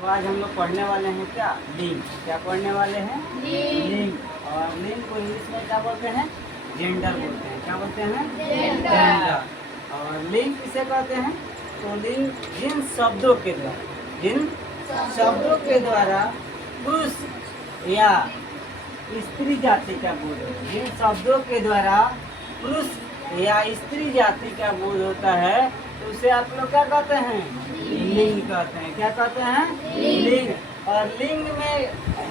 तो आज हम लोग पढ़ने वाले हैं क्या लिंग। क्या पढ़ने वाले हैं लिंग। और लिंग को इंग्लिश में क्या बोलते हैं जेंडर बोलते हैं। क्या बोलते हैं जेंडर। और लिंग किसे कहते हैं तो लिंग जिन शब्दों के द्वारा पुरुष या स्त्री जाति का बोध होता है। जिन शब्दों के द्वारा पुरुष या स्त्री जाति का बोध होता है तो उसे आप लोग क्या कहते हैं लिंग कहते हैं। क्या कहते हैं लिंग। और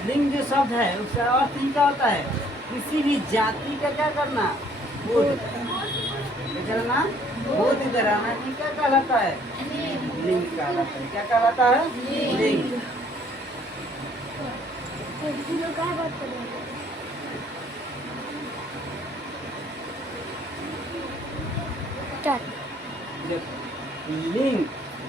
लिंग जो शब्द है उसका अर्थ ही क्या होता है किसी भी जाति का क्या करना बोध करना बोध कराना ही क्या कहलाता है लिंग कहलाता है। क्या कहलाता है लिंग। लिंग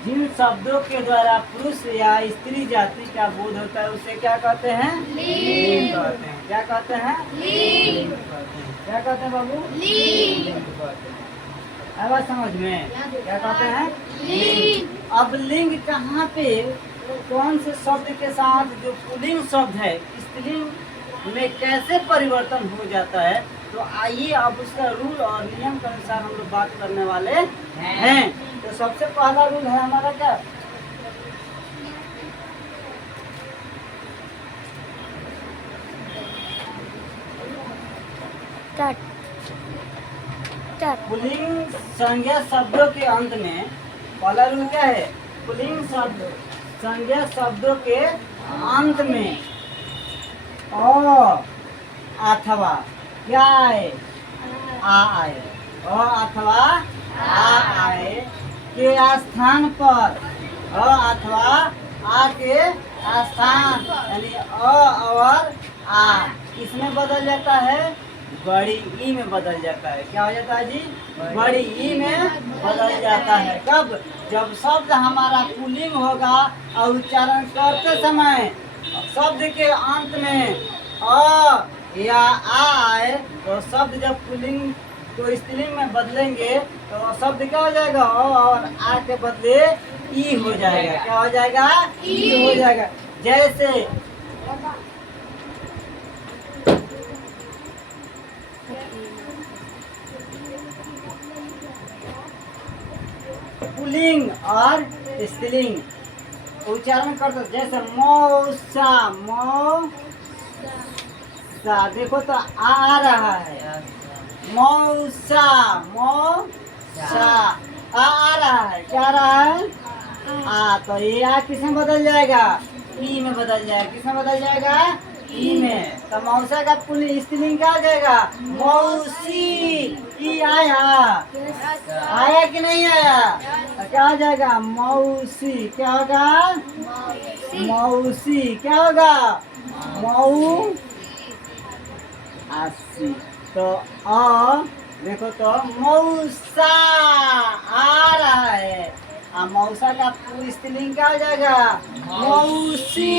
जिन शब्दों के द्वारा पुरुष या स्त्री जाति का बोध होता है उसे क्या कहते हैं लिंग कहते हैं। क्या कहते हैं लिंग कहते हैं। क्या कहते हैं बाबू लिंग कहते हैं। अब समझ में क्या कहते हैं लिंग। अब लिंग कहाँ पे कौन से शब्द के साथ जो पुल्लिंग शब्द है स्त्रीलिंग में कैसे परिवर्तन हो जाता है तो आइए अब उसका रूल और नियम के अनुसार हम लोग बात करने वाले हैं। तो सबसे पहला रूल है हमारा क्या पुल्लिंग संज्ञा शब्दों के अंत में पहला रूल क्या है पुल्लिंग शब्द संज्ञा शब्दों के अंत में अथवा क्या आए आए अथवा आए के स्थान पर अथवा आ के स्थान यानी और आ किसमें बदल जाता है बड़ी ई में बदल जाता है। क्या हो जाता है जी बड़ी ई में बदल जाता है। कब जब शब्द हमारा पुल्लिंग होगा और उच्चारण करते समय शब्द के अंत में अ या आ आए तो शब्द जब पुल्लिंग को स्त्रीलिंग में बदलेंगे तो शब्द क्या हो जाएगा और आ के बदले ई हो जाएगा। क्या हो जाएगा ई हो जाएगा। जैसे पुल्लिंग और स्त्रीलिंग उच्चारण करते जैसे मौसा देखो तो आ रहा है मौसा आ रहा है। क्या आ रहा है आ तो ये आ किसमें बदल जाएगा ई में बदल जाएगा। किसमें बदल जाएगा ई में। तो मौसा का पुल्लिंग स्त्रीलिंग क्या आ जाएगा मौसी ई आया कि नहीं आया तो क्या हो जाएगा मौसी। क्या होगा मौसी। क्या होगा मऊ आसी। तो देखो तो मौसा आ रहा है मौसा का स्त्रीलिंग क्या हो जाएगा मौसी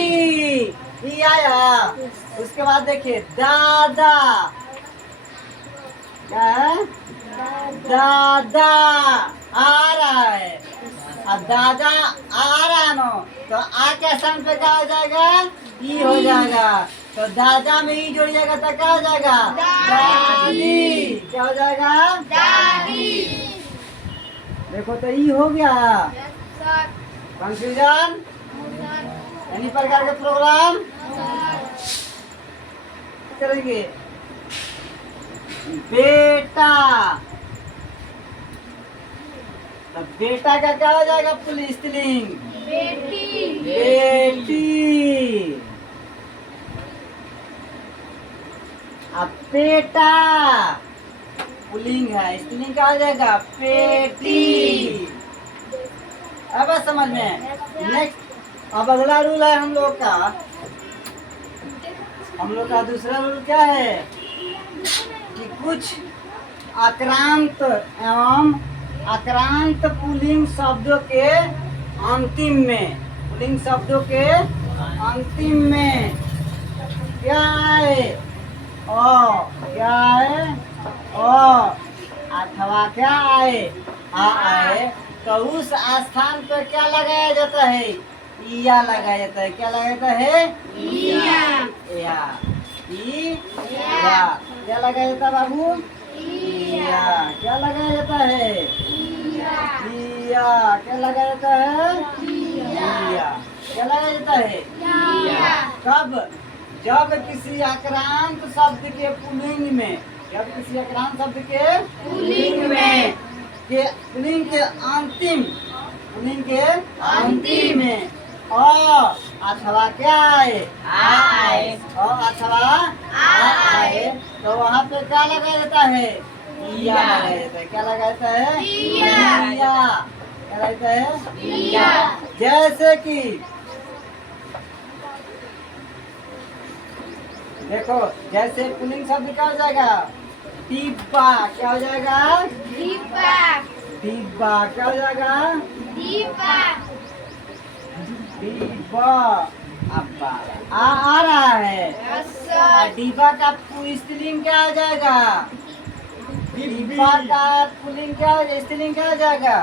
ये आया। उसके बाद देखिए दादा क्या है दादा आ रहा है दादा आ रहा है नो तो आ के स्थान पे क्या हो जाएगा ई हो जाएगा। तो दादा में ई जोड़ जाएगा तो क्या हो जाएगा दादी। क्या हो जाएगा दादी। देखो तो ई हो गया कंफ्यूजन एनी प्रकार के प्रोग्राम करेंगे। बेटा तो बेटा का क्या हो जाएगा पुल्लिंग स्त्रीलिंग बेटी। अब बेटा पुल्लिंग है स्त्रीलिंग क्या हो जाएगा पेटी। अब समझ में नेक्स्ट। अब अगला रूल है हम लोग का दूसरा रूल क्या है कि कुछ आक्रांत एवं आक्रांत पुल्लिंग शब्दों के अंतिम में पुल्लिंग शब्दों के अंतिम में क्या है क्या है अथवा क्या आए आ आए तो उस स्थान पर क्या लगाया जाता है इया लगाया जाता है। क्या लगाया जाता है? या। क्या लगाया जाता है बाबू? इया। क्या लगाया जाता है? इया। क्या लगाया जाता है? इया। क्या लगाया जाता है? कब? जब किसी आक्रांत शब्द के पुल्लिंग में, जब किसी आक्रांत शब्द के पुल्लिंग में के पुल्लिंग के अंतिम में अथवा क्या आए? अथवा आए तो वहाँ पे क्या लगाया जाता है? इया लगाया जाता है। क्या लगाया जाता है? इया। क्या लगाता है? इया। जैसे कि देखो, जैसे पुल्लिंग शब्द क्या हो जाएगा? डिब्बा। क्या हो जाएगा? डिब्बा। क्या हो जाएगा? डिब्बा। अब्बा आ रहा है। डिब्बा का स्त्रीलिंग क्या हो जाएगा? डिब्बा का पुल्लिंग क्या स्त्रीलिंग क्या हो जाएगा?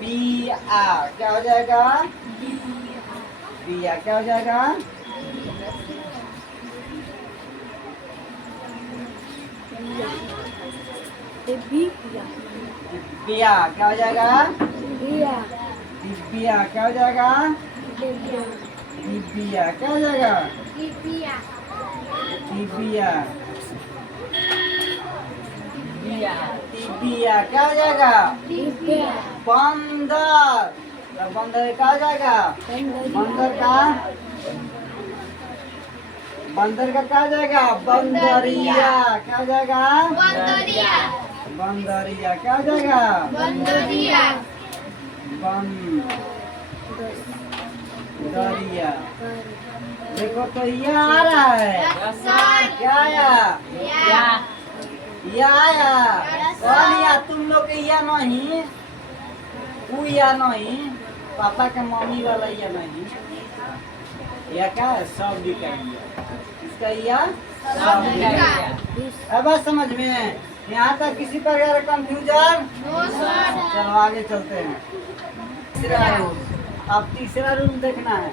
बिया। क्या हो जाएगा? बिया। क्या हो जाएगा? बिया। क्या हो जाएगा? बिया। क्या हो जाएगा? बिया। क्या हो जाएगा? बिया। बिया। क्या हो जाएगा? बंदर। तो बंदर क्या हो जाएगा? बंदर का क्या हो जाएगा? बंदरिया। क्या हो जाएगा? बंदरिया। क्या हो जाएगा? बंदरिया। देखो तो ये आ रहा है। क्या आया? या आया। कौन या? तुम लोग के या नहीं, वो या नहीं, पापा के मम्मी वाला या नहीं। या क्या है? सब भी कर दिया इसका। या अब बात समझ में? यहाँ तक किसी प्रकार का कंफ्यूजन? चलो आगे चलते हैं। तीसरा रूल। अब तीसरा रूल देखना है।